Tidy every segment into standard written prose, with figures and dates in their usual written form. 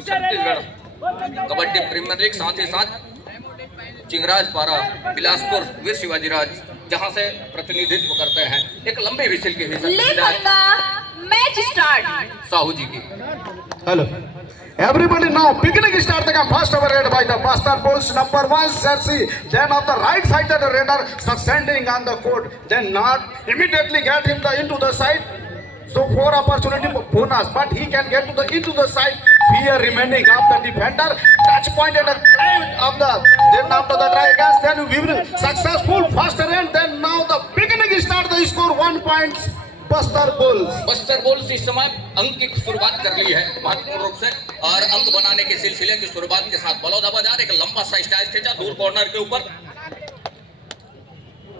Chhattisgarh kabaddi premiere league, साथ ही साथ चिंगराज पारा बिलासपुर वीर शिवाजीराज जहां से प्रतिनिधित्व करते हैं। एक लंबे विसिल की मैच स्टार्ट साहू जी की। Hello. Everybody now beginning start the game. First over read by the Bastard Bulls number 1 jersey. Then on the right side the raider succeeding on the court. Then not immediately get him into the side. So for opportunity bonus, but he can get into the side. Fear remaining of the defender. Touch point at the end of the. Then after the try against, then we will successful first end. Then now the beginning start the score 1 points. Bastar bulls इस समय अंक की शुरुआत कर ली है महत्वपूर्ण रूप से, और अंक बनाने के सिलसिले की शुरुआत के साथ बलौदाबाजार एक लंबा सा स्टाइल खींचा दूर कॉर्नर के ऊपर।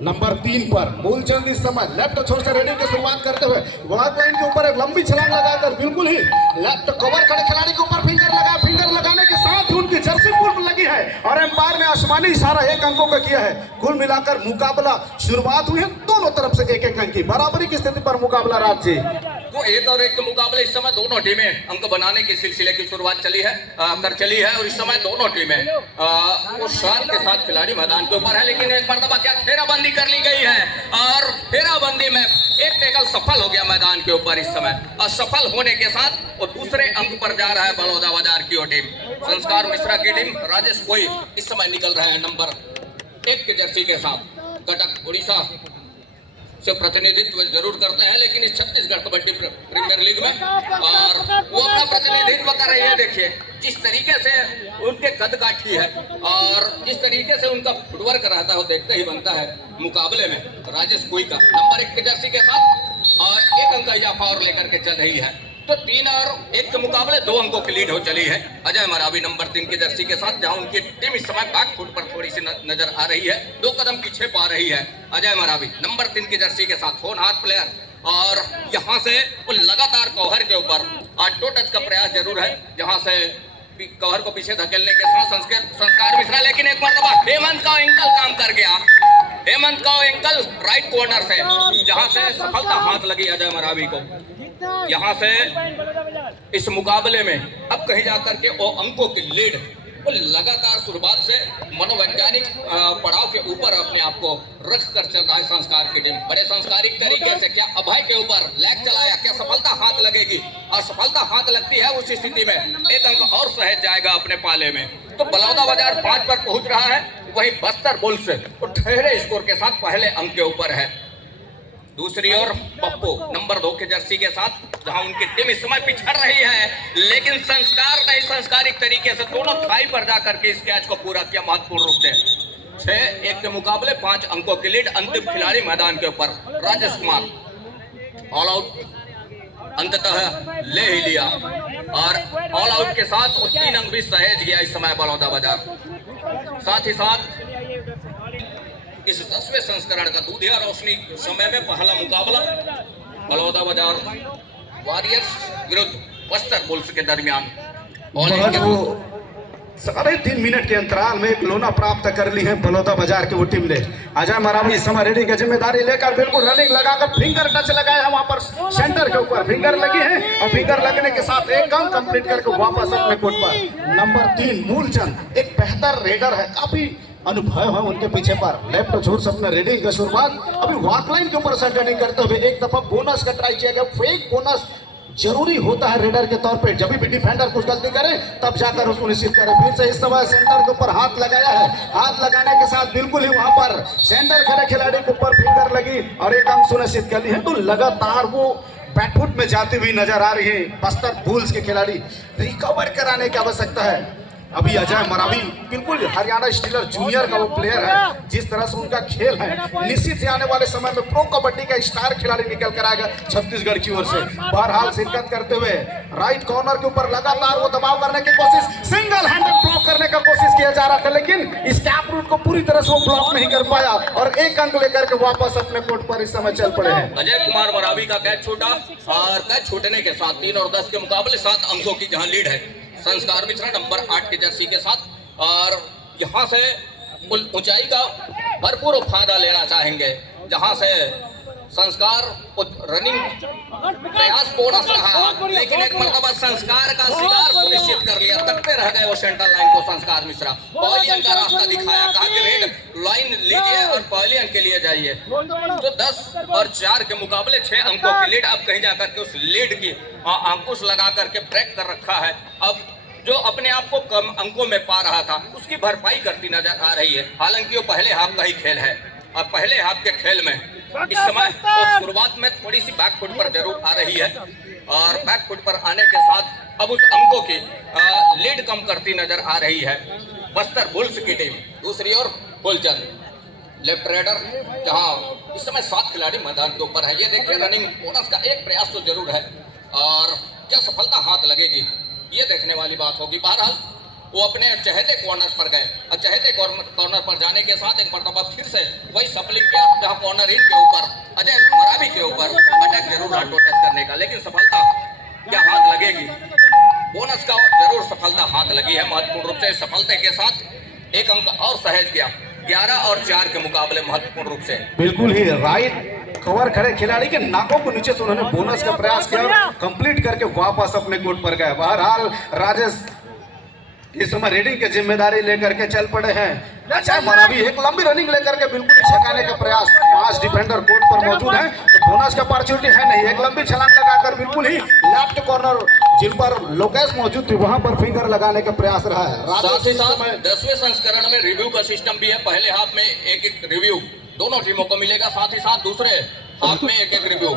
नंबर 3 पर मूलचंद इस समय लेफ्ट छोर से रेडिंग की शुरुआत करते हुए वार्ड लाइन के ऊपर एक लंबी छलांग लगाकर बिल्कुल ही लेफ्ट कवर खड़े खिलाड़ी के ऊपर फिंगर लगाने के साथ ही उनकी जर्सी पूर्व लगी है और एम्पायर ने आसमानी इशारा 1 अंकों का किया है। कुल मिलाकर मुकाबला शुरुआत हुई है दोनों तरफ से 1-1 अंक की बराबरी की स्थिति पर मुकाबला राज्य तो 1 और 1 के मुकाबले इस समय दोनों टीमें अंक बनाने के सिलसिले की शुरुआत चली है और इस समय दोनों टीमें वो शान के साथ खिलाड़ी मैदान के ऊपर है, लेकिन एक मरतबा क्या घेराबंदी कर ली गई है और घेराबंदी में एक टैकल सफल हो गया मैदान के ऊपर इस समय, और सफल होने के साथ वो दूसरे अंक पर जा रहा है बलौदाबाजार की वो टीम। संस्कार मिश्रा की टीम राजेश कोई इस समय निकल रहे हैं नंबर 1 के जर्सी के साथ। कटक उड़ीसा से प्रतिनिधित्व जरूर करते हैं, लेकिन इस छत्तीसगढ़ कबड्डी प्रीमियर लीग में और वो अपना प्रतिनिधित्व कर रही है। देखिए जिस तरीके से उनके कद काठी है और जिस तरीके से उनका फुटवर्क रहता है वो देखते ही बनता है मुकाबले में राजेश कोई का नंबर 1 के जर्सी के साथ और 1 अंक का इजाफा और लेकर के चल रही है। तो 3 और 1 के मुकाबले 2 अंकों की लीड हो चली है अजय मरावी नंबर 3 की जर्सी के साथ, जहां उनकी टीम इस समय बैक फुट पर थोड़ी सी नजर आ रही है, 2 कदम पीछे पा रही है अजय मरावी नंबर 3 की जर्सी के साथ। होनहार प्लेयर और यहां से वो लगातार कवर के ऊपर टो टच का प्रयास जरूर है, जहां से कवर को पीछे धकेलने के साथ संस्कार मिश्रा, लेकिन एक मरतबा हेमंत का एंकल काम कर गया। हेमंत का एंकल राइट कॉर्नर से जहां से सफलता हाथ लगी अजय मरावी को। यहां से इस मुकाबले में अब कहीं जाकर के वो अंकों की लीड वो लगातार शुरुआत से मनोवैज्ञानिक पड़ाव के ऊपर अपने आप को रख कर चल रहा है संस्कार की टीम। बड़े संस्कारिक तरीके से क्या अभय के ऊपर लैग चलाया, क्या सफलता हाथ लगेगी, और सफलता हाथ लगती है उस स्थिति में 1 अंक और सहज जाएगा अपने पाले में। तो बलौदाबाजार 5 पर पहुंच रहा है, वही बस्तर बुल्स वो ठहरे स्कोर के साथ पहले अंक के ऊपर है। दूसरी ओर पप्पू नंबर 2 के जर्सी के साथ, जहां उनकी टीम इस समय पिछड़ रही है, लेकिन संस्कार ने संस्कारिक तरीके से दोनों थाई पर जाकर के इस कैच को पूरा किया महत्वपूर्ण रूप से। 6-1 के मुकाबले 5 अंकों की लीड। अंतिम खिलाड़ी मैदान के ऊपर राजेश कुमार ऑल आउट अंततः ले ही लिया और ऑल आउट के साथ 3 अंक भी सहेज गया इस समय बलौदाबाजार। साथ ही साथ इस 10वें संस्करण का दूधिया रोशनी समय में पहला मुकाबला बलौदाबाजार वॉरियर्स विरुद्ध बस्तर बुल्स के दरमियान 3.5 मिनट के अंतराल में एक लोना प्राप्त कर ली है बलौदाबाजार की वो टीम ने। अजय मरावी इस समय रेडिंग की जिम्मेदारी लेकर बिल्कुल रनिंग लगाकर फिंगर टच लगाए हैं वहां पर सेंटर के ऊपर फिंगर लगी है और फिंगर लगने के साथ 1 काम कंप्लीट करके वापस अपने कोर्ट पर। नंबर 3 मूलचंद एक बेहतर रेडर है, काफी अनुभव है उनके पीछे पर। लेफ्ट छोर से अपने रेडिंग की शुरुआत अभी वॉक लाइन के ऊपर सेटिंग करते हुए एक दफा बोनस का ट्राई किया गया। फेक बोनस जरूरी होता है रेडर के तौर पे, जब भी डिफेंडर कुछ गलती करे तब जाकर उसको निश्चित करे। फिर से इस समय सेंटर के ऊपर हाथ लगाया है, हाथ लगाने के साथ बिल्कुल ही वहां पर सेंटर खड़े खिलाड़ी के ऊपर फिंगर लगी और 1 अंक सुनिश्चित कर ली है। तो लगातार वो बैकफुट में जाती हुई नजर आ रही है बस्तर बुल्स के खिलाड़ी। रिकवर कराने की आवश्यकता है। अभी अजय मरावी बिल्कुल हरियाणा स्टीलर जूनियर का वो प्लेयर है, जिस तरह से उनका खेल है निश्चित ही आने वाले समय में प्रो कबड्डी का स्टार खिलाड़ी निकल कर आएगा छत्तीसगढ़ की ओर से। बहरहाल शिरकत करते हुए राइट कॉर्नर के ऊपर लगातार वो दबाव करने की कोशिश, सिंगल हैंडेड ब्लॉक करने का कोशिश किया जा रहा था, लेकिन इस कैप रूट को पूरी तरह से वो ब्लॉक नहीं कर पाया और 1 अंक लेकर के वापस अपने कोर्ट पर इस समय चल पड़े हैं। अजय कुमार मरावी का कैच छूटा और कैच छूटने के साथ 3 और 10 के मुकाबले 7 अंकों की जहां लीड है संस्कार मिश्रा नंबर 8 के जर्सी के साथ, और यहां से ऊंचाई का भरपूर फायदा लेना चाहेंगे, जहां से संस्कार प्रयास पूर्ण रहा, लेकिन एक मरतबा संस्कार का शिकार सुनिश्चित कर लिया दूसरे रह गए वो सेंट्रल लाइन को संस्कार मिश्रा। पवेलियन का रास्ता दिखाया, कहा कि रेड लाइन लीजिए और पवेलियन के लिए जाइए। तो 10 और 4 के मुकाबले 6 अंकों की लीड, अब कहीं जाकर के उस लीड की अंकुश लगा करके ब्रेक कर रखा है। अब जो अपने आप को कम अंकों में पा रहा था उसकी भरपाई करती नजर आ रही है। हालांकि वो पहले हाफ का ही खेल है और पहले हाफ के खेल में इस समय तो शुरुआत में थोड़ी सी बैकफुट पर जरूर आ रही है और बैकफुट पर आने के साथ अब उस अंकों की लीड कम करती नजर आ रही है बस्तर बुल्स की टीम। दूसरी ओर फुलचंद लेफ्ट रेडर, जहां इस समय 7 खिलाड़ी मैदान के ऊपर है। ये देखिए रनिंग बोनस का एक प्रयास तो जरूर है और क्या सफलता हाथ लगेगी ये देखने वाली बात होगी। बहरहाल वो अपने चहेते कॉर्नर पर गए और चहेते कॉर्नर पर जाने के साथ एक मरतबा फिर से वही सफलिंग किया जहां कॉर्नर इन के ऊपर अजय मरावी के ऊपर अटैक जरूर हाथों टच करने का, लेकिन सफलता क्या हाथ लगेगी? बोनस का जरूर सफलता हाथ लगी है महत्वपूर्ण रूप से। इस सफलता के साथ एक अंक और सहेज गया 11 और 4 के मुकाबले महत्वपूर्ण रूप से। बिल्कुल ही राइट कवर खड़े खिलाड़ी के नाकों को नीचे से उन्होंने बोनस का प्रयास किया और कंप्लीट करके वापस अपने कोर्ट पर गए। बहरहाल राजेश इस समय रेडिंग की जिम्मेदारी लेकर के चल पड़े हैं। अच्छा मरावी एक लंबी रनिंग लेकर के बिल्कुल छकाने का प्रयास, 5 डिफेंडर कोर्ट पर मौजूद है तो बोनस का अपॉर्चुनिटी है नहीं। एक लंबी छलांग लगाकर बिल्कुल ही लेफ्ट कॉर्नर जिन पर लोकेश मौजूद थी वहां पर फिंगर लगाने का प्रयास रहा है। साथ ही साथ 10वें संस्करण में रिव्यू का सिस्टम भी है। पहले हाफ में एक रिव्यू दोनों टीमों को मिलेगा, साथ ही साथ दूसरे हाफ में एक रिव्यू।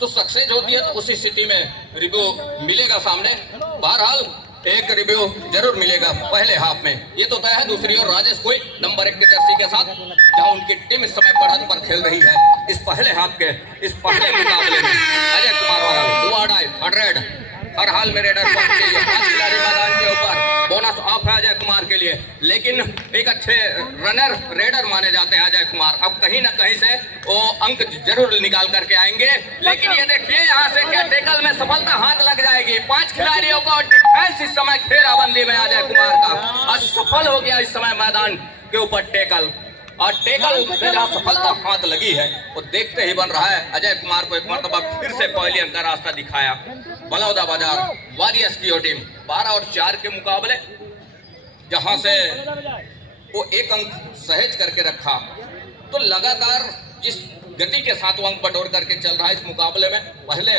तो सक्सेस होती है तो उसी स्थिति में रिव्यू मिलेगा सामने। बहरहाल एक रिव्यू जरूर मिलेगा पहले हाफ में, ये तो तय है। दूसरी ओर राजेश कोई नंबर 1 के जर्सी के साथ जहां उनकी टीम इस समय बढ़त पर खेल रही है इस पहले हाफ के इस पहले मुकाबले में अजय कुमार वाला 2 अढ़ाई 100 हर हाल में रेडर पहुंच चाहिए। 5 खिलाड़ी मैदान के ऊपर, बोनस ऑफ है अजय कुमार के लिए, लेकिन एक अच्छे रनर रेडर माने जाते हैं अजय कुमार। अब कहीं ना कहीं से वो अंक जरूर निकाल करके आएंगे, लेकिन ये देखिए यहाँ से क्या टेकल में सफलता हाथ लग जाएगी। 5 खिलाड़ियों को डिफेंस इस समय घेराबंदी में अजय कुमार का आज सफल हो गया इस समय मैदान के ऊपर टेकल, और टेकल में जहाँ सफलता हाथ लगी है वो देखते ही बन रहा है। अजय कुमार को एक मरतबा फिर से पवेलियन का रास्ता दिखाया। बलौदा बाजार वॉरियर्स की टीम 12 और 4 के मुकाबले जहां से वो एक अंक सहेज करके रखा, तो लगातार जिस गति के साथ वो अंक बटोर करके चल रहा है इस मुकाबले में, पहले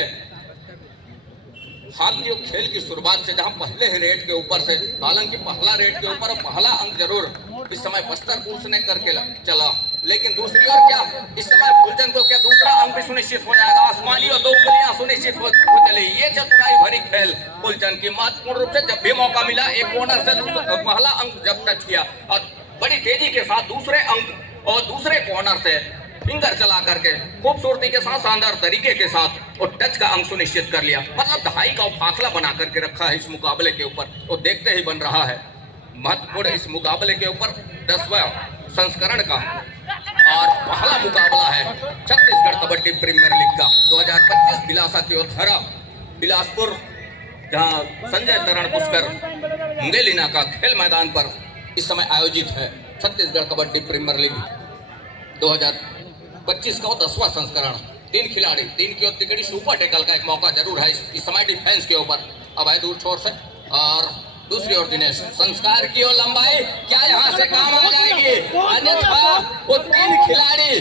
हाथ की खेल की शुरुआत से जहां पहले ही रेड के ऊपर से, हालांकि पहला रेड के ऊपर पहला अंक जरूर इस समय बस्तर पुलिस ने करके चला, लेकिन दूसरी ओर क्या इस समय फुलचंद को क्या दूसरा अंक भी सुनिश्चित हो जाएगा? आसमानी और 2 गोलियां सुनिश्चित हो चली। ये चतुराई भरी खेल फुलचंद की महत्वपूर्ण रूप से जब भी मौका मिला एक कॉर्नर से पहला अंक जब टच किया और बड़ी तेजी के साथ दूसरे अंक और दूसरे कॉर्नर से फिंगर चला करके खूबसूरती के साथ शानदार तरीके के साथ और टच का अंक सुनिश्चित कर लिया। मतलब दहाई का फासला बना करके रखा है इस मुकाबले के ऊपर, तो देखते ही बन रहा है महत्वपूर्ण इस मुकाबले के ऊपर 10वां संस्करण का और पहला मुकाबला है छत्तीसगढ़ कबड्डी प्रीमियर लीग का 2025 बिलासा की ओर हरा बिलासपुर, जहां संजय तरण पुष्कर मुंगेलिना का खेल मैदान पर इस समय आयोजित है छत्तीसगढ़ कबड्डी प्रीमियर लीग 2025 का 10वां संस्करण। 3 खिलाड़ी, 3 की ओर तिकड़ी सुपर टेकल का एक मौका जरूर है इस समय डिफेंस के ऊपर। अब है दूर छोर से और दूसरी ओर दिनेश संस्कार की ओर लंबाई, क्या यहाँ से काम आ जाएगी? अन्यथा वो 3 खिलाड़ी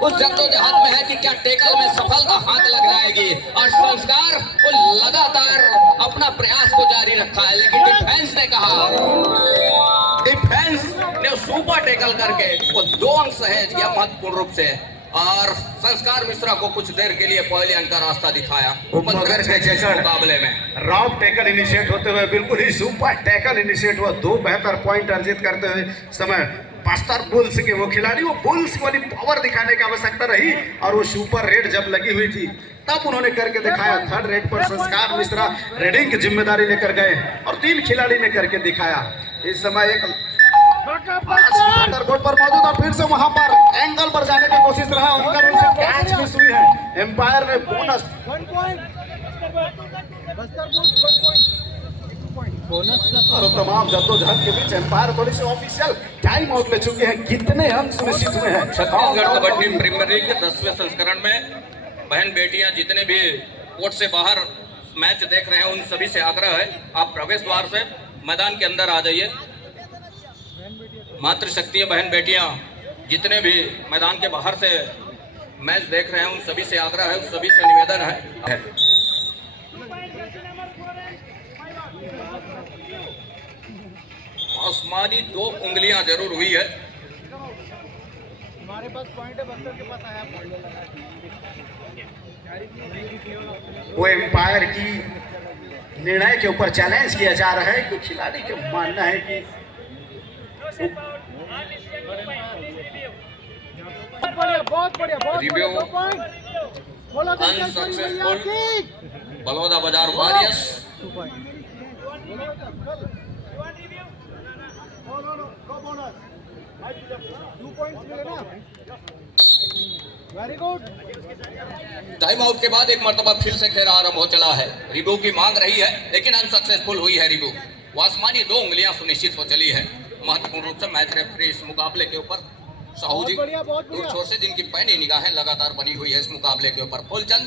उस जद्दोजहद में है कि क्या टेकल में सफलता हाथ लग जाएगी, और संस्कार वो लगातार अपना प्रयास को जारी रखा है, लेकिन डिफेंस ने कहा, डिफेंस ने सुपर टेकल करके वो 2 अंक सहेज किया महत्वपूर्ण रूप से, और संस्कार मिश्रा को कुछ देर के लिए पवेलियन का रास्ता दिखाया मुकाबले में। राउट टैकल इनिशिएट होते हुए बिल्कुल ही सुपर टैकल इनिशिएट हुआ, 2 बेहतर पॉइंट अर्जित करते हुए समय बस्तर बुल्स के वो खिलाड़ी, वो बुल्स वाली पावर दिखाने की आवश्यकता रही, और वो सुपर रेड जब लगी हुई थी तब उन्होंने करके दिखाया। 3rd रेड पर संस्कार मिश्रा रेडिंग की जिम्मेदारी लेकर गए और 3 खिलाड़ी ने करके दिखाया। इस समय एक कोर्ट पर मौजूद और फिर से वहां पर एंगल पर जाने की कोशिश रहा, उनका उनसे कैच मिस हुई है। एम्पायर ने बोनस और तमाम जद्दोजहद के बीच एम्पायर थोड़ी सी ऑफिशियल टाइम आउट ले चुके हैं। कितने अंक सुनिश्चित हुए हैं? छत्तीसगढ़ कबड्डी प्रीमियर लीग के 10वें संस्करण में बहन बेटियां जितने भी कोर्ट से बाहर मैच देख रहे हैं उन सभी से आग्रह है, आप प्रवेश द्वार से मैदान के अंदर आ जाइए। मातृशक्ति बहन बेटियां जितने भी मैदान के बाहर से मैच देख रहे हैं उन सभी से आग्रह है, उन सभी से निवेदन है। आसमानी 2 उंगलियां जरूर हुई है। हमारे पास पॉइंट है, बंदर के पास आया पॉइंट। वो एम्पायर की निर्णय के ऊपर चैलेंज किया जा रहा है कि खिलाड़ी का मानना है कि बहुत बढ़िया रिव्यू अनसक्सेसफुल बलौदा बाजार warriors. Very good. Time out के बाद एक मर्तबा फिर से खेल आरंभ हो चला है। रिव्यू की मांग रही है लेकिन अनसक्सेसफुल हुई है रिव्यू। आसमानी 2 उंगलियां सुनिश्चित हो चली है। महत्वपूर्ण रूप से मैच रेफरी इस मुकाबले के ऊपर साहू जी दूर छोर से, जिनकी पैनी निगाहें लगातार बनी हुई है इस मुकाबले के ऊपर। फुलचंद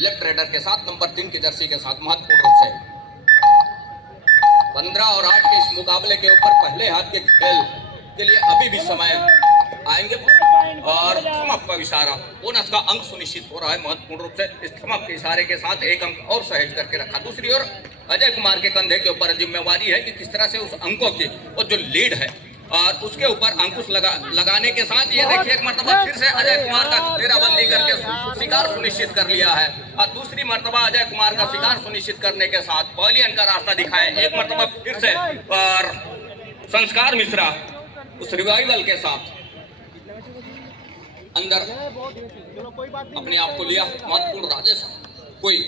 लेफ्ट रेडर के साथ नंबर 3 की जर्सी के साथ महत्वपूर्ण रूप से 15 और 8 के इस मुकाबले के ऊपर पहले हाथ के खेल के लिए अभी भी समय आएंगे और थमक का इशारा, बोनस का अंक सुनिश्चित हो रहा है। महत्वपूर्ण रूप से इस थमक के इशारे के साथ एक अंक और सहेज करके रखा। दूसरी ओर अजय कुमार के कंधे के ऊपर जिम्मेवारी है कि किस तरह से उस अंकों की और जो लीड है और उसके ऊपर अंकुश लगाने के साथ ये देखिए एक मर्तबा फिर से अजय कुमार का घेराबंदी करके शिकार सुनिश्चित कर लिया है और दूसरी मर्तबा अजय कुमार का शिकार सुनिश्चित करने के साथ पवेलियन का रास्ता दिखाया। एक मर्तबा फिर से और संस्कार मिश्रा उस रिवाइवल के साथ अंदर अपने आप को लिया। महत्वपूर्ण राजेश कोई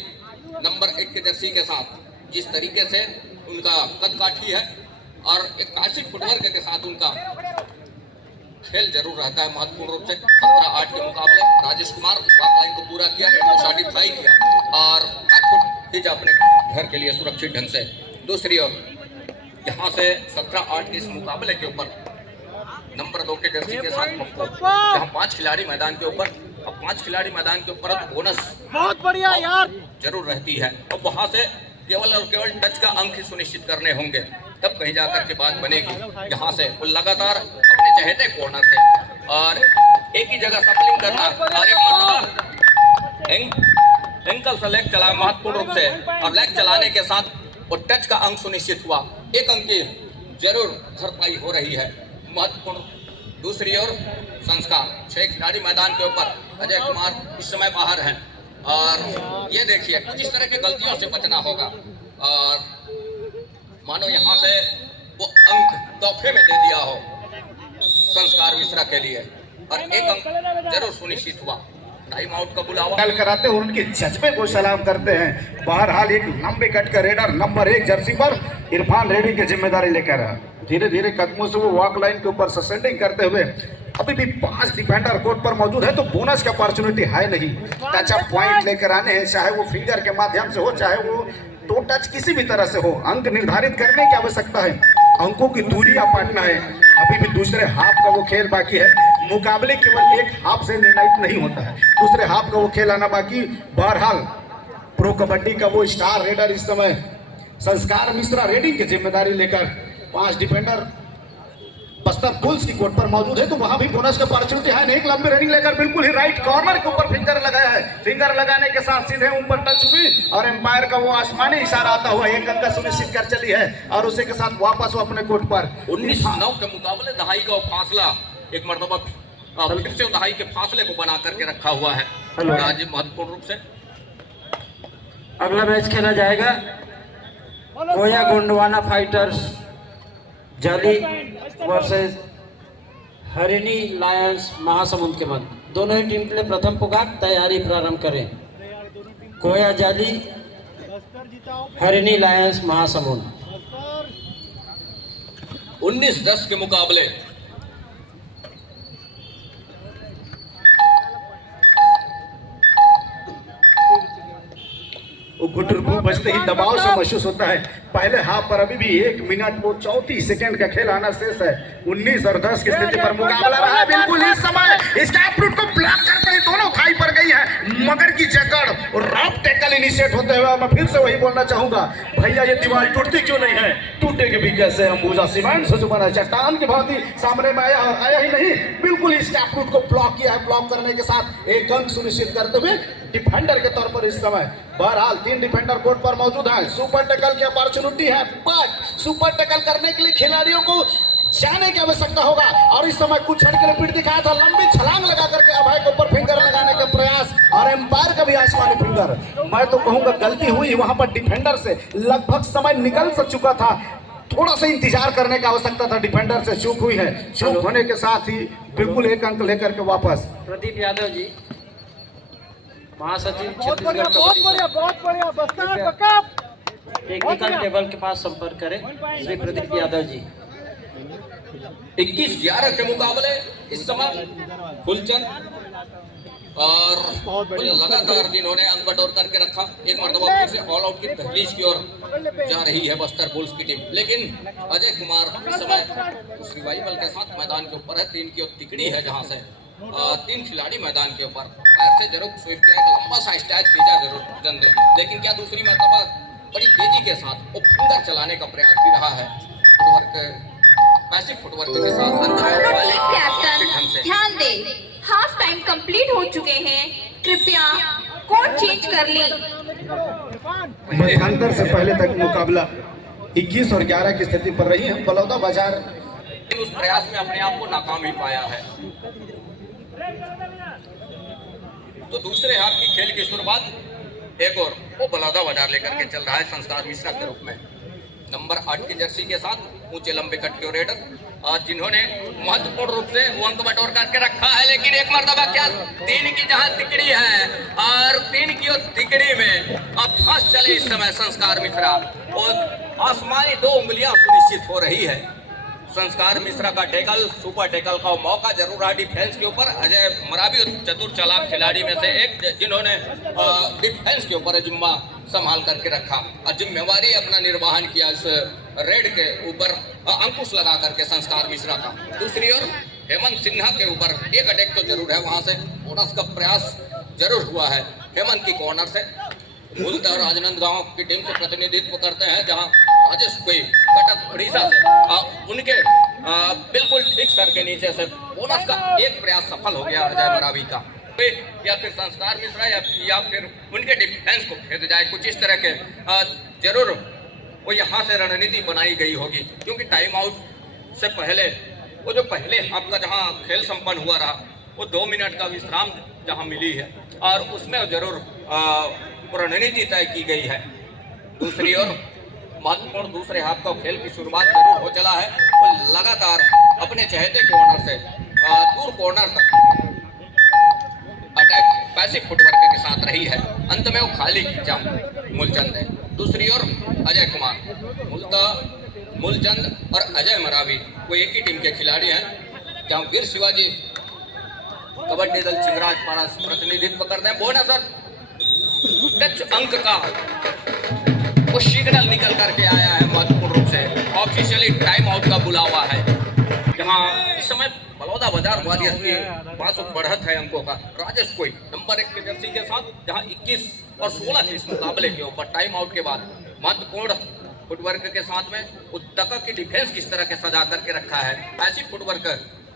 नंबर 1 के जर्सी के साथ जिस तरीके से उनका कद काठी है और एक क्लासिक फुटवर्क के साथ उनका खेल जरूर रहता है। महत्वपूर्ण रूप से 17-8 के मुकाबले राजेश कुमार लाइन को पूरा किया, सर्टिफाई किया और हिज अपने घर के लिए सुरक्षित ढंग से। दूसरी ओर यहाँ से 17-8 के इस मुकाबले के ऊपर नंबर 2 के जर्सी के साथ जहाँ 5 खिलाड़ी मैदान के ऊपर, अब 5 खिलाड़ी मैदान के ऊपर बोनस बहुत बढ़िया यार जरूर रहती है और वहां से केवल और केवल टच का अंक ही सुनिश्चित करने होंगे, तब कहीं जाकर के बात बनेगी। यहाँ से वो लगातार अपने चहेते कॉर्नर से और एक ही जगह सप्लिंग करना और एक मरतबा एंकल से लेग चला महत्वपूर्ण रूप से और लेग चलाने के साथ वो टच का अंक सुनिश्चित हुआ। एक अंक की जरूर भरपाई हो रही है। महत्वपूर्ण दूसरी ओर संस्कार 6 खिलाड़ी मैदान के ऊपर, अजय कुमार इस समय बाहर हैं और ये देखिए कुछ इस तरह की गलतियों से बचना होगा और मानो यहाँ से वो अंक तोहफे में दे दिया हो संस्कार मिश्रा के लिए और एक अंक जरूर सुनिश्चित हुआ। टाइम आउट का बुलावा कल कराते हैं और उनके जज्बे को सलाम करते हैं। बहरहाल एक लंबे कट का रेडर नंबर 1 जर्सी पर इरफान रेड्डी की जिम्मेदारी लेकर धीरे धीरे कदमों से वो वॉक लाइन के ऊपर ससेंडिंग करते हुए अभी भी 5 डिफेंडर कोर्ट पर मौजूद है तो बोनस की अपॉर्चुनिटी है नहीं। टच अप पॉइंट लेकर आने हैं, चाहे वो फिंगर के माध्यम से हो चाहे वो टो टच किसी भी तरह से हो, अंक निर्धारित करने की आवश्यकता है। अंकों की दूरी पाटना है। अभी भी दूसरे हाफ का वो खेल बाकी है। मुकाबले केवल एक हाफ से निर्णायित नहीं होता है, दूसरे हाफ का वो खेल आना बाकी। बहरहाल प्रो कबड्डी का वो स्टार रेडर इस समय संस्कार मिश्रा रेड्डी की जिम्मेदारी लेकर 5 डिफेंडर बस्तर बुल्स की कोर्ट पर मौजूद है तो वहां भी बोनस का अपॉर्चुनिटी है। एक लंबी रनिंग लेकर बिल्कुल ही राइट कॉर्नर के ऊपर फिंगर लगाया है। फिंगर लगाने के साथ सीधे ऊपर टच हुई और एम्पायर का वो आसमानी इशारा आता हुआ एक अंक सुनिश्चित कर चली है और उसे के साथ वापस वो अपने कोर्ट पर 19-9 के मुकाबले दहाई का फासला एक मरतबा फिर से दहाई के फासले को बना करके रखा हुआ है। राजीव महत्वपूर्ण रूप से अगला मैच खेला जाएगा कोया गोंडवाना फाइटर्स जाली वर्सेस हरिणी लायंस महासमुंद के मध्य। दोनों ही टीम के लिए प्रथम पुकार, तैयारी प्रारंभ करें। कोया जाली हरिणी लायंस महासमुंद। 19-10 के मुकाबले गुटुरगु बजते ही दबाव से महसूस होता है। पहले हाफ पर अभी भी 1 मिनट और 34 सेकंड का खेल आना शेष है। 19 और 10 की स्थिति पर मुकाबला रहा है। बिल्कुल इस समय स्टैप रूट को ब्लॉक करते ही दोनों थाई पर गई है। मगर की जकड़ और रफ टैकल इनिशिएट होते हुए मैं फिर से वही बोलना चाहूंगा, भैया ये दीवार टूटती क्यों नहीं है। देख भी कैसे अंबुजा सीमेंट से जो बना चट्टान की भांति सामने में आया और आया ही नहीं, बिल्कुल इस टैप रूट को ब्लॉक किया है। ब्लॉक करने के साथ एक अंक सुनिश्चित करते हुए डिफेंडर के तौर पर इस समय बहरहाल 3 डिफेंडर कोर्ट पर मौजूद हैं। सुपर टैकल की अपॉर्चुनिटी है, बट सुपर टैकल करने के लिए खिलाड़ियों को जाने की आवश्यकता होगा। और इस समय कुछ क्षण के लिए पीठ दिखाया था, लंबी छलांग लगा करके अभय के ऊपर फिंगर लगाने का प्रयास और एम्पायर का भी आसमानी फिंगर। मैं तो कहूंगा गलती हुई वहां पर डिफेंडर से, लगभग समय निकल चुका था, थोड़ा सा इंतजार करने की आवश्यकता था। डिफेंडर से चूक हुई है, चूक होने के साथ ही बिल्कुल एक अंक लेकर के वापस। प्रदीप यादव जी, महासचिव बहुत बढ़िया, छत्तीसगढ़ बहुत कबड्डी बढ़िया, बहुत बढ़िया, बस्तर बकअप। टेक्निकल टेबल के पास संपर्क करें श्री प्रदीप यादव जी। 21-11 के मुकाबले इस समय फुलचंद और लगातार जिन्होंने अंक बटोर करके रखा, एक मरतबा फिर से ऑल आउट की दहलीज की ओर जा रही है बस्तर बुल्स की टीम। लेकिन अजय कुमार इस समय उस रिवाइवल के साथ मैदान के ऊपर है। 3 की ओर तिकड़ी है जहां से 3 खिलाड़ी मैदान के ऊपर पैर से जरूर स्वीप किया है, लंबा सा स्टैच खींचा जरूर जंदे, लेकिन क्या दूसरी मरतबा बड़ी तेजी के साथ वो फिंगर चलाने का प्रयास भी रहा है। फुटवर्क, पैसिव फुटवर्क के साथ कैप्टन ध्यान दे, हाफ टाइम कंप्लीट हो चुके हैं, कृपया कोड चेंज कर लें। अंतर से पहले तक मुकाबला 21 और 11 की स्थिति पर रही है। बलौदा बाजार उस प्रयास में अपने आप को नाकाम ही पाया है। तो दूसरे हाफ की खेल की शुरुआत एक और वो बलौदा बाजार लेकर के चल रहा है संस्कार मिश्रा के रूप में, नंबर 8 की जर्सी के साथ ऊंचे लंबे कट के रेडर, जिन्होंने महत्वपूर्ण रूप से वो अंक बटोर करके रखा है। लेकिन एक मर्तबा क्या 3 की जहां तिकड़ी है और 3 की तिकड़ी में अब फंस चले इस समय संस्कार मिश्रा और आसमानी 2 उंगलियां सुनिश्चित हो रही है। संस्कार मिश्रा का टैकल, सुपर टैकल का मौका जरूर रहा डिफेंस के ऊपर। अजय मरावी चतुर चालाक खिलाड़ी में से एक, जिन्होंने डिफेंस के ऊपर जिम्मा संभाल करके रखा और जिम्मेवारी अपना निर्वहन किया इस रेड के ऊपर अंकुश लगा करके संस्कार मिश्रा का। दूसरी ओर हेमंत सिन्हा के ऊपर एक अटैक तो जरूर है, वहां से बोनस का प्रयास जरूर हुआ है हेमंत की कॉर्नर से। मूलतः और राजनांदगांव की टीम से प्रतिनिधित्व करते हैं, जहां राजेश कोई कटक उड़ीसा से उनके बिल्कुल ठीक सर के नीचे से बोनस का एक प्रयास सफल हो गया अजय मरावी का। या फिर संस्कार मिश्रा या फिर उनके डिफेंस को खेद जाए, कुछ इस तरह के जरूर वो यहाँ से रणनीति बनाई गई होगी। क्योंकि टाइम आउट से पहले वो जो पहले आपका जहाँ खेल संपन्न हुआ रहा, वो 2 मिनट का विश्राम जहाँ मिली है और उसमें जरूर रणनीति तय की गई है। दूसरी ओर महत्वपूर्ण दूसरे हाफ का खेल की शुरुआत जरूर हो चला है और लगातार अपने चहेते कॉर्नर से दूर कॉर्नर तक अटैक पैसिव फुटवर्क के साथ रही है। अंत में वो खाली खींचा मूलचंद ने। दूसरी ओर अजय कुमार, मूलचंद और अजय मरावी वो एक ही टीम के खिलाड़ी हैं, जहाँ वीर शिवाजी कबड्डी दल चिंगराजपाड़ा से प्रतिनिधित्व करते हैं। बोनस और टच अंक का वो सिग्नल निकल करके आया है महत्वपूर्ण रूप से। ऑफिशियली टाइम आउट का बुलावा है, जहां इस समय बलौदा बाजार वारियर्स के पास बढ़त है अंकों का। राजेश कोई नंबर 1 की जर्सी के साथ जहां 21 और 16 के इस मुकाबले के ऊपर टाइम आउट के बाद महत्वपूर्ण फुटवर्क के साथ में उत्तका की डिफेंस किस तरह के सजा करके रखा है। ऐसी फुटवर्क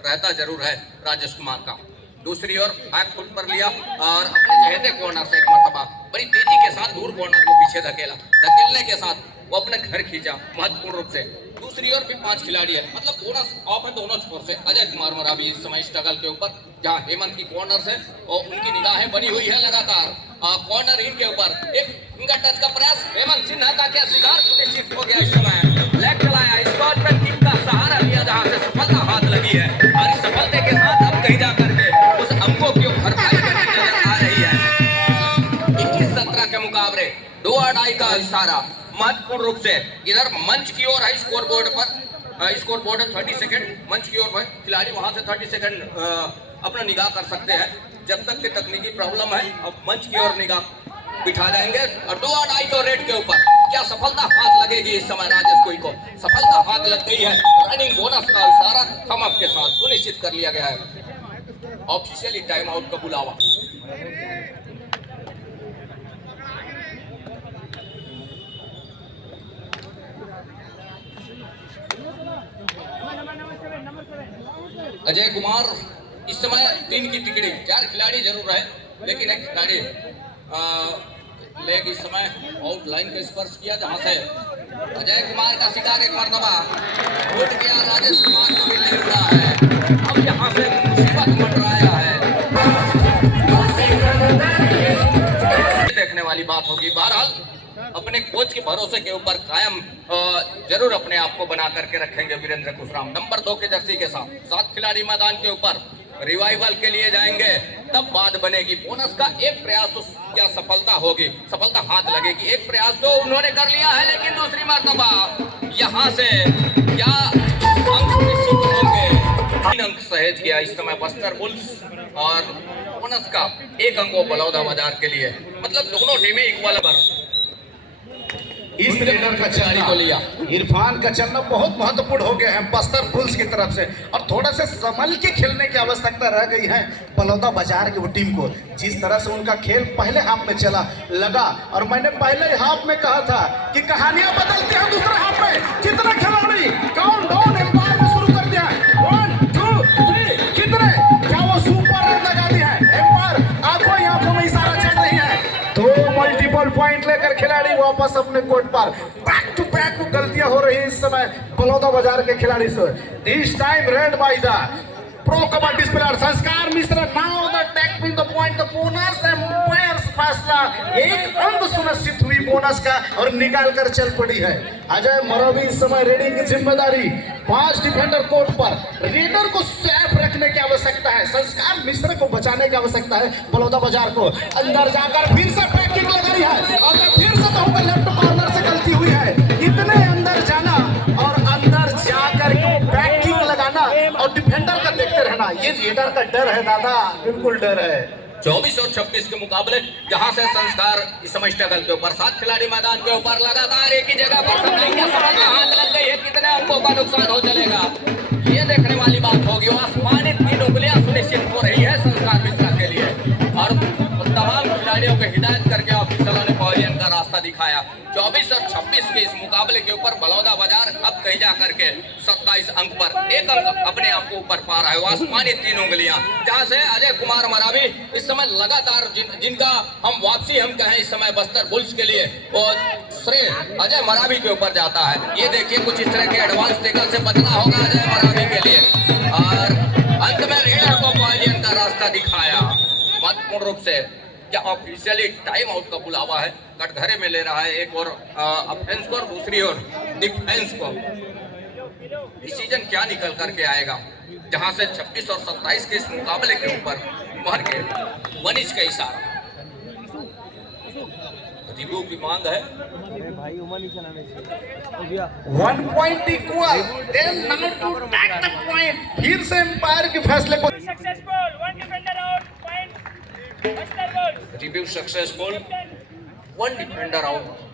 रहता जरूर है राजेश कुमार का। दूसरी ओर बैक फुट पर लिया और अपने चहेते कॉर्नर से एक मरतबा बड़ी तेजी के साथ दूर कॉर्नर को पीछे धकेलने के साथ वो अपने घर खींचा महत्वपूर्ण रूप से। दूसरी ओर भी 5 खिलाड़ी है, मतलब बोनस ऑफ है दोनों छोर से। अजय कुमार मरावी इस समय स्ट्रगल के ऊपर, जहां हेमंत की कॉर्नर से और उनकी निगाहें बनी हुई है लगातार कॉर्नर इन के ऊपर। एक फिंगर टच का प्रयास हेमंत सिन्हा का क्या शिकार सुनिश्चित हो गया इस समय। लेग चलाया, स्कॉट पर टीम का सहारा लिया, जहां से सफलता हाथ लगी है और इस सफलता के साथ अब कहीं जा करके उस अंकों की भरपाई करनी नजर आ रही है। 21-17 के मुकाबले 2-2 का इशारा महत्वपूर्ण रूप से इधर मंच की ओर है। स्कोर बोर्ड पर स्कोर बोर्ड 30 सेकंड मंच की ओर है। खिलाड़ी वहां से 30 सेकंड अपना निगाह कर सकते हैं जब तक की तकनीकी प्रॉब्लम है। अब मंच की ओर निगाह बिठा जाएंगे और 2-2 के रेट के ऊपर क्या सफलता हाथ लगेगी इस समय। राजेश कोई को सफलता हाथ लग गई है। रनिंग बोनस का इशारा थम अप के साथ सुनिश्चित कर लिया गया है। ऑफिशियली टाइम आउट का बुलावा। अजय कुमार इस समय 3 की टिकड़ी, 4 खिलाड़ी जरूर है लेकिन एक खिलाड़ी लेग इस समय आउट लाइन का स्पर्श किया, जहां से अजय कुमार का शिकार एक मर्तबा उठ गया। राजेश कुमार को भी ले उड़ा है। अब यहाँ से मुसीबत मंडराया है, देखने वाली बात होगी। बहरहाल अपने कोच के भरोसे के ऊपर कायम जरूर अपने आप को बना करके रखेंगे वीरेंद्र कुशराम। नंबर 2 के जर्सी के साथ 7 खिलाड़ी मैदान के ऊपर रिवाइवल के लिए जाएंगे, तब बात बनेगी। बोनस का एक प्रयास तो क्या सफलता होगी, सफलता हाथ लगेगी। एक प्रयास तो उन्होंने कर लिया है लेकिन दूसरी मर्तबा यहाँ से क्या अंक निश्चित होंगे। 3 अंक सहेज गया इस समय बस्तर बुल्स और बोनस का 1 अंक बलौदा बाजार के लिए, मतलब दोनों टीमें इक्वल पर। इस रेडर का चलना को लिया, इरफान का चलना बहुत महत्वपूर्ण हो गया है बस्तर बुल्स की तरफ से। और थोड़ा सा संभल के खेलने की आवश्यकता रह गई है बलौदा बाजार की वो टीम को। जिस तरह से उनका खेल पहले हाफ में चला लगा, और मैंने पहले हाफ में कहा था कि कहानियां बदलती हैं दूसरे हाफ में। कितने खिलाड़ी काउंटडाउन एम्पायर में शुरू कर दिया है, 1 2 3 कितने, क्या वो सुपर रन लगा दिया है। एम्पायर आंखों में इशारा चल रही है, 2 मल्टीपल पॉइंट लेकर खिलाड़ी वापस अपने कोर्ट पर। बैक टू बैक गलतियां हो रही है इस समय बलौदा बाजार के खिलाड़ी से। This time raid by the pro kabaddi player Sanskar Mishra. Now the taking the point, the bonus umpires फैसला। 1 अंक सुनिश्चित हुई बोनस का और निकाल कर चल पड़ी है। अजय मरावी इस समय रेडिंग की जिम्मेदारी, 5 डिफेंडर कोर्ट पर। रेडर को सेफ रखने की आवश्यकता है, संस्कार मिश्रा को बचाने की आवश्यकता है बलौदा बाजार को। अंदर जाकर फिर से पैकिंग लगाई है और मैं फिर से कहूंगा लेफ्ट कॉर्नर से गलती हुई है। इतने अंदर जाना और अंदर जाकर पैकिंग लगाना और डिफेंडर का देखते रहना, ये रेडर का डर है दादा, बिल्कुल डर है। 24 और 26 के मुकाबले जहां से संस्कार इस समय स्ट्रगल के ऊपर, 7 खिलाड़ी मैदान के ऊपर लगातार एक ही जगह पर संभलेंगे। सफलता हाथ लग गई है, कितने अंकों का नुकसान हो चलेगा ये देखने वाली बात होगी। आसमानी 3 उंगलियां सुनिश्चित हो रही है संस्कार मिश्रा के लिए, और तमाम खिलाड़ियों को हिदायत करके ऑफिसरों ने पवेलियन का रास्ता दिखाया। 24 और 26 के इस मुकाबले के ऊपर बलौदा बाजार अब कहीं जा करके 27 अंक पर 1 अंक अपने आप को ऊपर पा रहा है। वो आसमानी 3 उंगलियां, जहां से अजय कुमार मरावी इस समय लगातार जिनका हम वापसी हम कहें इस समय बस्तर बुल्स के लिए, वो श्रेय अजय मरावी के ऊपर जाता है। ये देखिए कुछ इस तरह के एडवांस टेकल से बचना होगा अजय मरावी के लिए, और अंत में रेडर को पवेलियन का रास्ता दिखाया। महत्वपूर्ण रूप से क्या ऑफिशियली टाइम आउट का बुलावा है, कटघरे में ले रहा है, एक और ऑफेंस को और दूसरी ओर डिफेंस को। डिसीजन क्या निकल करके आएगा, जहां से 26 और 27 के इस मुकाबले के ऊपर मोहर के 1 इंच का इशारा। रिव्यू की मांग है, 1 point equal, then now to take the point. फिर से एम्पायर के फैसले को successful, 1 defender out, point Bastar bulls. Review successful, 1 defender out.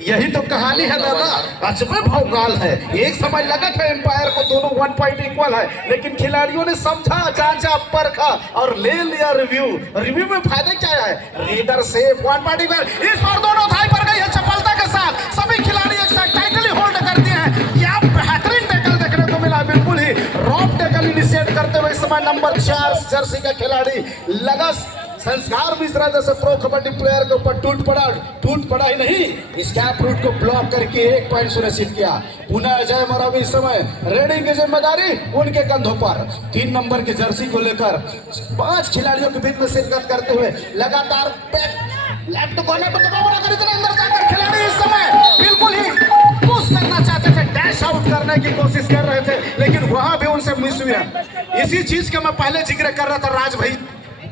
यही तो कहानी है दादा, अजब भौकाल है। एक समय लगा था एम्पायर को दोनों 1 पॉइंट इक्वल है, लेकिन खिलाड़ियों ने समझा, जांचा, परखा और ले लिया रिव्यू। रिव्यू में फायदा क्या है, रेडर सेफ 1 पॉइंट इक्वल। इस बार दोनों थाई पर गई है चपलता के साथ, सभी खिलाड़ी एक साथ टाइटली होल्ड कर दिए हैं। क्या बेहतरीन टैकल देखने को मिला, बिल्कुल ही रॉप टैकल इनिशिएट करते हुए इस समय नंबर 4 जर्सी का खिलाड़ी लगा। संस्कार मिश्रा जैसे प्रो कबड्डी प्लेयर के ऊपर टूट पड़ा ही नहीं, स्कैप रूट को ब्लॉक करके 1 पॉइंट सुनिश्चित किया। पुनः अजय मरावी इस समय रेडिंग की जिम्मेदारी उनके कंधों पर। 3 नंबर की जर्सी को लेकर 5 खिलाड़ियों के बीच में शिरकत करते हुए लगातार लेफ्ट कॉर्नर पर दबाव बनाकर इतने अंदर जाकर खिलाड़ी इस समय बिल्कुल ही पुश करना चाहते थे, डैश आउट करने की कोशिश कर रहे थे, लेकिन वहां भी उनसे मिस हुआ। इसी चीज का मैं पहले जिक्र कर रहा था राज भाई,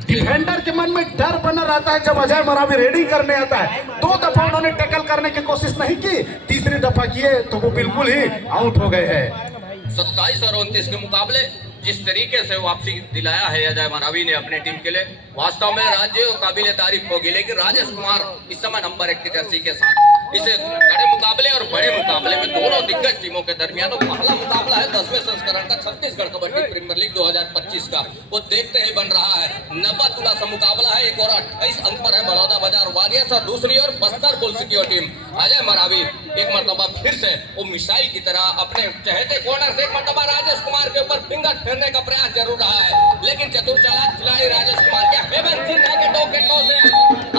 डिफेंडर के मन में डर बना रहता है जब अजय मरावी रेडिंग करने आता है। 2 दफा उन्होंने टैकल करने की कोशिश नहीं की, तीसरी दफा किए तो वो बिल्कुल ही आउट हो गए हैं। 27 और 29 के मुकाबले जिस तरीके से वापसी दिलाया है अजय मरावी ने अपनी टीम के लिए, वास्तव में राज्य काबिल तारीफ होगी। लेकिन राजेश कुमार इस समय नंबर 1 की जर्सी के साथ इस बड़े मुकाबले और बड़े मुकाबले में दोनों दिग्गज टीमों के दरमियान पहला मुकाबला है 10वें संस्करण का Chhattisgarh kabaddi premier super league 2025 का, वो देखते ही बन रहा है। 90 तुला सा मुकाबला है। एक और 28 अंक पर है बलौदा बाजार वॉरियर्स और दूसरी ओर बस्तर बुल्स की ओर टीम। अजय मरावी एक मरतबा फिर से वो मिसाइल की तरह अपने चहेते कॉर्नर से एक मरतबा राजेश कुमार के ऊपर फिंगर फेरने का प्रयास जरूर रहा है, लेकिन चतुर चालाक खिलाड़ी राजेश कुमार के हेमंत सिन्हा के टो से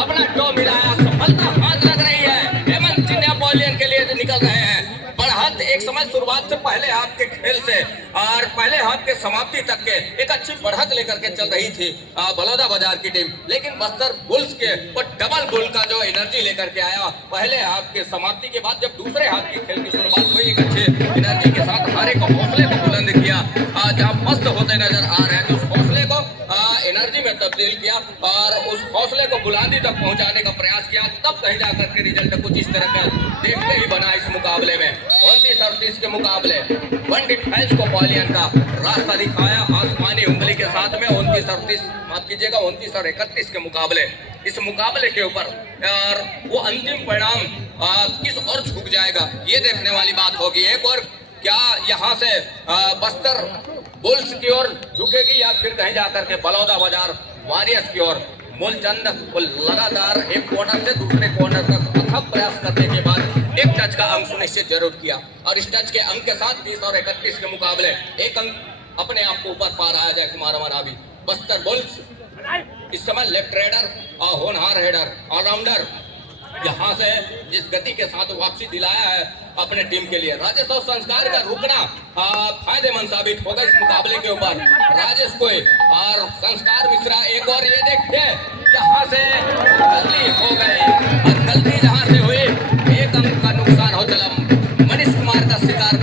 अपना टो मिलाया। सफलता हाथ लग रही है। हेमंत सिन्हा पॉलियन के लिए निकल रहे हैं। बढ़त एक समय शुरुआत से पहले हाफ के खेल से और पहले हाफ के समाप्ति तक के एक अच्छी बढ़त लेकर के चल रही थी बलौदा बाजार की टीम, लेकिन बस्तर बुल्स के वो डबल गोल का जो एनर्जी लेकर के आया पहले हाफ के समाप्ति के बाद, जब दूसरे हाफ के खेल की शुरुआत हुई एक अच्छे एनर्जी के साथ हर एक हौसले को बुलंद किया, जहाँ मस्त होते नजर आ रहे हैं तो उस हौसले को एनर्जी में तब्दील किया और उस हौसले को बुलंदी तक पहुंचाने का प्रयास किया। तब कहीं जाकर के रिजल्ट कुछ इस तरह का देखते ही बना इस मुकाबले में। 29-38 के मुकाबले वन डिफेंस को पॉलियन का रास्ता दिखाया आसमानी उंगली के साथ में। 29-38 माफ कीजिएगा 29 और 31 के मुकाबले, इस मुकाबले के ऊपर और वो अंतिम परिणाम किस ओर झुक जाएगा ये देखने वाली बात होगी। एक और क्या यहाँ से बस्तर बुल्स की ओर झुकेगी या फिर कहीं जाकर के बलौदा बाजार वॉरियर्स की ओर। मूलचंद को लगातार एक कॉर्नर से दूसरे कॉर्नर तक अथक प्रयास करने के बाद एक टच का अंक सुनिश्चित जरूर किया और इस टच के अंक के साथ 30 और 31 के मुकाबले एक अंक अपने आप को ऊपर पा रहा है अजय कुमार मरावी। बस्तर बुल्स इस समय लेफ्ट रेडर और होनहार हेडर ऑलराउंडर यहाँ से जिस गति के साथ वापसी दिलाया है अपने टीम के लिए। राजेश और संस्कार का रुकना फायदेमंद साबित होगा इस मुकाबले के ऊपर। राजेश को और संस्कार मिश्रा एक और ये देखिए यहाँ से गलती हो गई और गलती जहाँ से हुई एक अंक का नुकसान हो चला। मनीष कुमार का शिकार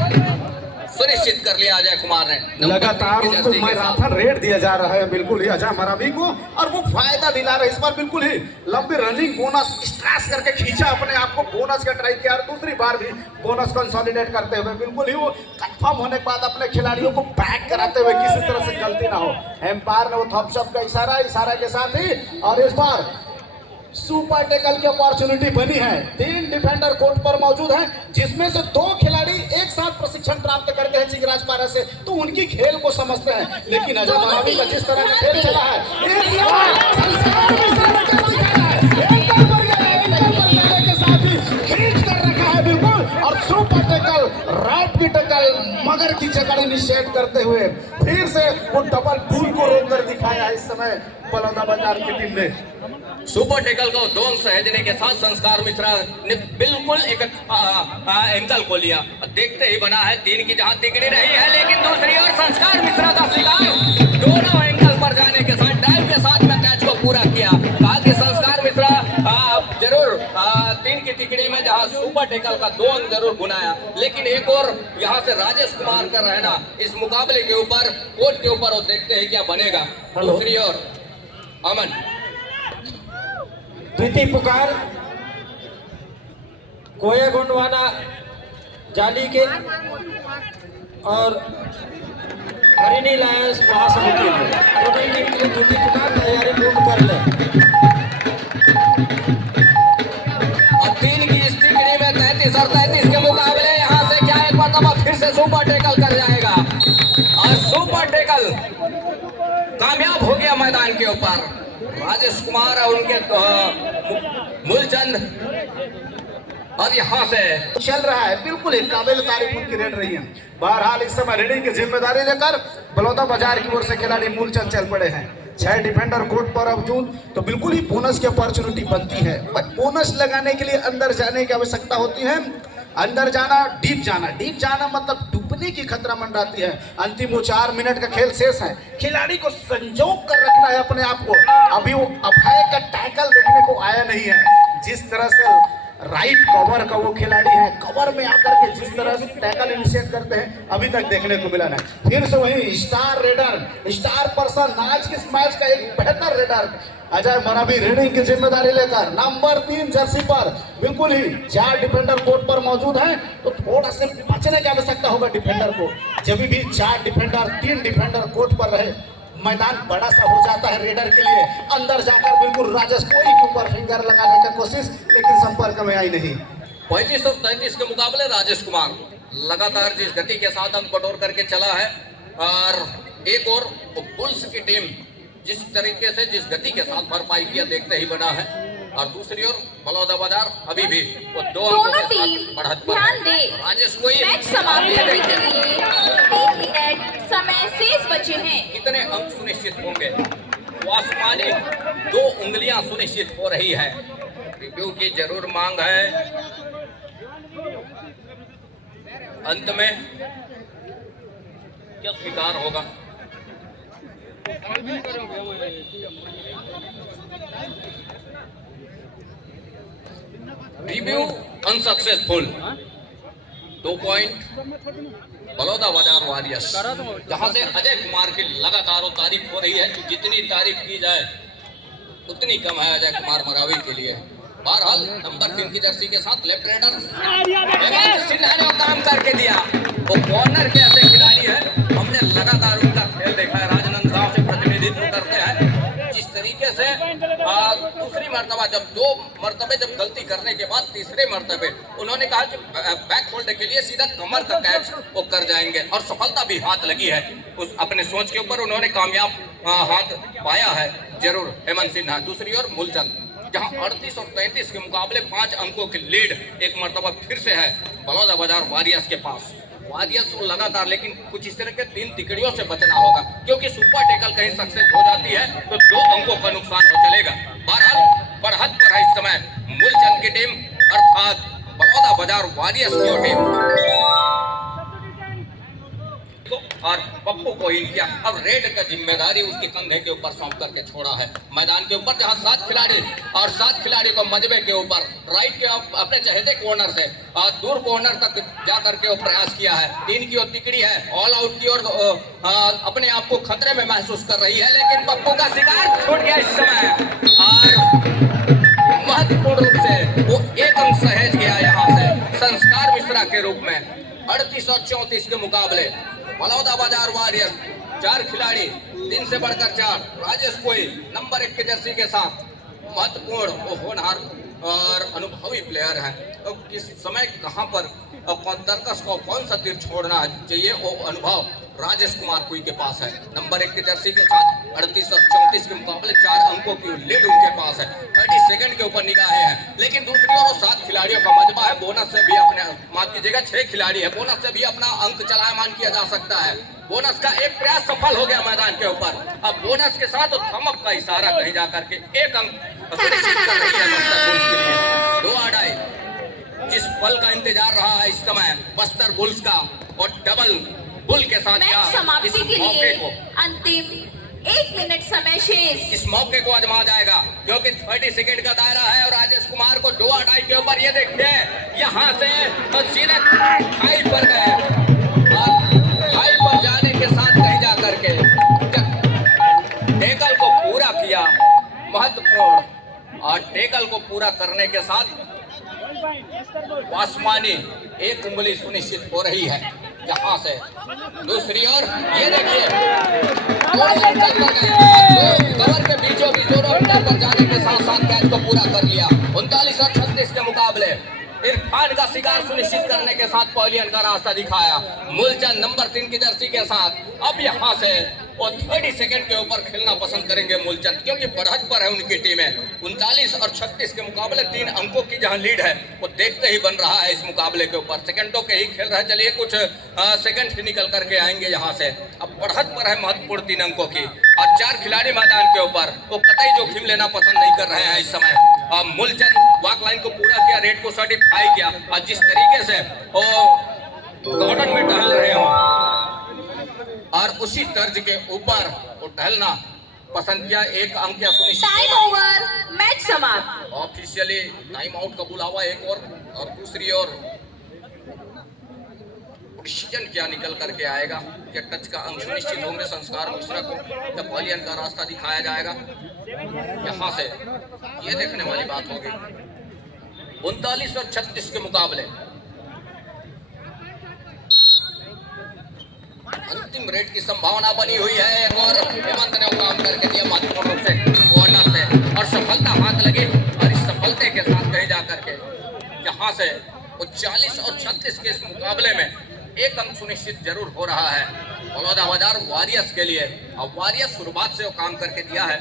सुनिश्चित कर लिया अजय कुमार ने। लगातार उनको मैराथन रेड दिया जा रहा है बिल्कुल ही अजय मरावी को और वो फायदा दिला रहे। इस बार बिल्कुल ही लंबी रनिंग बोनस स्ट्रेस करके खींचा अपने आप को, बोनस का ट्राई किया और दूसरी बार भी बोनस कंसोलिडेट करते हुए बिल्कुल ही वो कंफर्म होने के बाद अपने खिलाड़ियों को बैक कराते हुए किसी तरह से गलती ना हो। एम्पायर ने वो थम्स अप का इशारा के साथ ही और इस बार सुपर टेकल की अपॉर्चुनिटी बनी है। 3 डिफेंडर कोर्ट पर मौजूद हैं जिसमें से 2 खिलाड़ी एक साथ प्रशिक्षण प्राप्त करते हैं चिगराज पारा से, तो उनकी खेल को समझते हैं। लेकिन अजय मरावी का जिस तरह का खेल चला है के साथ ही खींच कर रखा है बिल्कुल और सुपर टेकल राइट की टक्कर मगर की जगह निषेध करते हुए फिर से वो डबल पुल को रोक कर दिखाया है इस समय बलौदा बाजार की टीम ने। सुपर टेकल को 2 अंक सहेजने के साथ संस्कार मिश्रा ने बिल्कुल एक एंगल को लिया। देखते ही बना है 3 की जहां तिकड़ी रही है, लेकिन दूसरी ओर संस्कार मिश्रा का शिकार दोनों एंगल पर जाने के साथ ड्राइव के साथ में कैच को पूरा किया। कहा कि संस्कार मिश्रा जरूर 3 की तिकड़ी में जहां सुपर टेकल का 2 अंक जरूर गुनाया, लेकिन एक और यहाँ से राजेश कुमार का रहना इस मुकाबले के ऊपर कोर्ट के ऊपर वो देखते हैं क्या बनेगा। दूसरी ओर अमन द्वितीय पुकार कोया गोंडवाना जाली के और हरिणी लायंस महासमिति टीम के द्वितीय पुकार तैयारी पूर्ण कर ले। और 3 की स्थिति में 33 और 33 के मुकाबले यहाँ से क्या एक मरतबा फिर से सुपर टेकल कर जाएगा और सुपर टेकल कामयाब हो गया मैदान के ऊपर। राजेश कुमार और उनके मूलचंद और यहाँ से चल रहा है बिल्कुल एक काबिल तारीफ उनकी रेड रही है। बहरहाल इस समय रेडिंग की जिम्मेदारी लेकर बलौदा बाजार की ओर से खिलाड़ी मूलचंद चल पड़े हैं। 6 डिफेंडर कोर्ट पर मौजूद, तो बिल्कुल ही बोनस की अपॉर्चुनिटी बनती है। बट बोनस लगाने के लिए अंदर जाने की आवश्यकता होती है। अंदर जाना, डीप जाना मतलब डूबने की खतरा मंडराती है। अंतिम वो 4 मिनट का खेल शेष है, खिलाड़ी को संजोग कर रखना है अपने आप को। अभी वो अभय का टैकल देखने को आया नहीं है। जिस तरह से राइट कवर का वो खिलाड़ी है, कवर में आकर के जिस तरह से टैकल इनिशिएट करते हैं अभी तक देखने को मिला नहीं। फिर से वही स्टार रेडर, स्टार पर्सन, आज के मैच का एक बेहतर रेडर अजय मरावी रेडिंग की जिम्मेदारी लेकर नंबर 3 जर्सी पर बिल्कुल ही 4 डिफेंडर कोर्ट पर मौजूद हैं, तो थोड़ा से बचने की आवश्यकता होगा डिफेंडर को। जब भी 4 डिफेंडर 3 डिफेंडर कोर्ट पर रहे मैदान बड़ा सा हो जाता है रेडर के लिए। अंदर जाकर बिल्कुल राजेश कोई के ऊपर फिंगर लगाने की कोशिश, लेकिन संपर्क में आई नहीं। 35 और 33 के मुकाबले राजेश कुमार लगातार जिस गति के साथ अंक बटोर करके चला है और एक और बुल्स की टीम जिस तरीके से जिस गति के साथ भरपाई किया देखते ही बना है, और दूसरी ओर बलौदाबाजार अभी भी वो दो अंकों दोनों के टीम साथ बढ़त पर ध्यान है। दे, राजेश कोई मैच समाप्त करने के लिए 3 मिनट समय शेष बचे हैं। कितने अंक सुनिश्चित होंगे, वो आसमानी 2 उंगलियां सुनिश्चित हो रही है। रिव्यू की जरूर मांग है। अंत में क्या स्वीकार होगा? Review unsuccessful. 2 point Balodabazar warriors, जहां से अजय कुमार की लगातार तारीफ हो रही है। जितनी तारीफ की जाए उतनी कम है अजय कुमार मरावी के लिए। बहरहाल नंबर 3 की जर्सी के साथ लेफ्ट हैंडर हेमंत सिन्हा ने काम करके दिया। वो कॉर्नर के ऐसे खिलाड़ी है, हमने लगातार उनका खेल देखा है। राजनांदगांव से प्रतिनिधित्व करते हैं। जिस तरीके से दूसरी मर्तबा जब 2 मर्तबे जब गलती करने के बाद तीसरे मर्तबे उन्होंने कहा कि बैक होल्ड के लिए सीधा कमर का कैच वो कर जाएंगे, और सफलता भी हाथ लगी है। उस अपने सोच के ऊपर उन्होंने कामयाब हाथ पाया है जरूर हेमंत सिन्हा। दूसरी ओर मूलचंद, जहां 38 और 33 के मुकाबले 5 अंकों की लीड एक मर्तबा फिर से है बलौदाबाजार वॉरियर्स के पास। वॉरियर्स को लगातार लेकिन कुछ इस तरह के 3 तिकड़ियों से बचना होगा, क्योंकि सुपर टैकल कहीं सक्सेस हो जाती है तो 2 अंकों का नुकसान हो चलेगा। बहरहाल बढ़त पर है इस समय मूलचंद की टीम, अर्थात बलौदाबाजार वॉरियर्स की टीम, और पप्पू को इंडिया अब रेड का जिम्मेदारी उसके कंधे के ऊपर सौंप करके छोड़ा है मैदान के ऊपर, जहां 7 खिलाड़ी और 7 खिलाड़ी को मजबे के ऊपर राइट के अपने चहेते कॉर्नर से दूर कॉर्नर तक जा करके वो प्रयास किया है। 3 की ओर तिकड़ी है, ऑल आउट की ओर अपने आप को खतरे में महसूस कर रही है, लेकिन पप्पू का शिकार छूट गया इस समय, और महत्वपूर्ण रूप से वो 1 अंक सहेज गया यहाँ से संस्कार मिश्रा के रूप में। 38 और 34 के मुकाबले बलौदाबाजार वॉरियर्स 4 खिलाड़ी, 3 से बढ़कर 4। राजेश कोई नंबर 1 की जर्सी के साथ महत्वपूर्ण वो होनहार और अनुभवी प्लेयर है। तो किस समय कहां पर कौन तर्कस को कौन सा तीर छोड़ना चाहिए, वो अनुभव राजेश कुमार कोई के पास है। नंबर 1 की जर्सी के साथ 38 और 34 के मुकाबले 4 अंकों की लीड उनके पास है। 30 सेकंड के ऊपर निगाहें हैं, लेकिन दूसरी ओर 7 खिलाड़ियों का मजबा है। बोनस से भी अपने माफ कीजिएगा 6 खिलाड़ी है, बोनस से भी अपना अंक चलायमान किया जा सकता है। बोनस का एक प्रयास सफल हो गया मैदान के ऊपर। अब बोनस के साथ थम अप का इशारा कहीं जाकर के 1 अंक सुनिश्चित कर रही है बस्तर बुल्स के लिए। 2 आड़ाई जिस पल का इंतजार रहा है इस समय बस्तर बुल्स का, और डबल बुल के साथ मैच समाप्ति इस के मौके लिए को अंतिम 1 मिनट समय शेष। इस मौके को आजमा जाएगा, क्योंकि 30 सेकंड का दायरा है, और राजेश कुमार को 2 आड़ाई के ऊपर ये देखिए यहाँ से सीधे खाई पर गए, और खाई पर जाने के साथ कहीं जा करके टेकल को पूरा किया। महत्वपूर्ण, और टेकल को पूरा करने के साथ आसमानी 1 उंगली सुनिश्चित हो रही है यहाँ से। दूसरी ओर ये देखिए कवर के बीचों बीच पर जाने के साथ साथ कैच को पूरा कर लिया। 39 और 36 के मुकाबले इरफान का शिकार सुनिश्चित करने के साथ पॉलियन का रास्ता दिखाया। मूलचंद नंबर 3 की जर्सी के साथ अब यहाँ से वो 30 सेकंड के ऊपर खेलना पसंद करेंगे मूलचंद, क्योंकि बढ़त पर है उनकी टीमें। 39 और 36 के मुकाबले 3 अंकों की जहां लीड है वो देखते ही बन रहा है इस मुकाबले के ऊपर। सेकंडों के ही खेल रहे, चलिए कुछ सेकंड ही निकल करके आएंगे यहाँ से। अब बढ़त पर है महत्वपूर्ण 3 अंकों की, और 4 खिलाड़ी मैदान के ऊपर वो कतई जोखिम लेना पसंद नहीं कर रहे हैं इस समय। मूलचंद वॉक लाइन को पूरा किया, रेड को सर्टिफाई किया, और जिस तरीके से वो गार्डन में टहल रहे हो और उसी तर्ज के ऊपर वो टहलना पसंद किया। 1 अंक या सुनिश्चित। टाइम ओवर, मैच समाप्त। ऑफिशियली टाइम आउट का बुलावा एक और दूसरी ओर डिसीजन क्या निकल करके आएगा, क्या टच का अंक सुनिश्चित होंगे संस्कार मिश्रा को, या पॉलियन का रास्ता दिखाया जाएगा यहाँ से, ये देखने वाली बात होगी। 39 और 36 के मुकाबले अंतिम रेड की संभावना बनी हुई है, और हेमंत ने काम करके दिया महत्वपूर्ण रूप से कॉर्नर से, और सफलता हाथ लगी। और इस सफलता के साथ कहीं जाकर के यहाँ से वो 40 और 36 के इस मुकाबले में 1 अंक सुनिश्चित जरूर हो रहा है। बलौदा बाजार वॉरियर्स के लिए। अब वॉरियर्स शुरुआत से वो काम करके दिया है,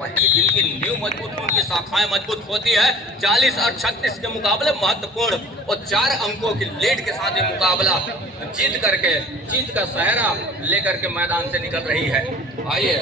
वही जिनकी नींव मजबूत हो उनकी शाखाएं मजबूत होती है। 40 और 36 के मुकाबले महत्वपूर्ण और 4 अंकों की लीड के साथ ये मुकाबला जीत का सहरा लेकर के मैदान से निकल रही है। आइए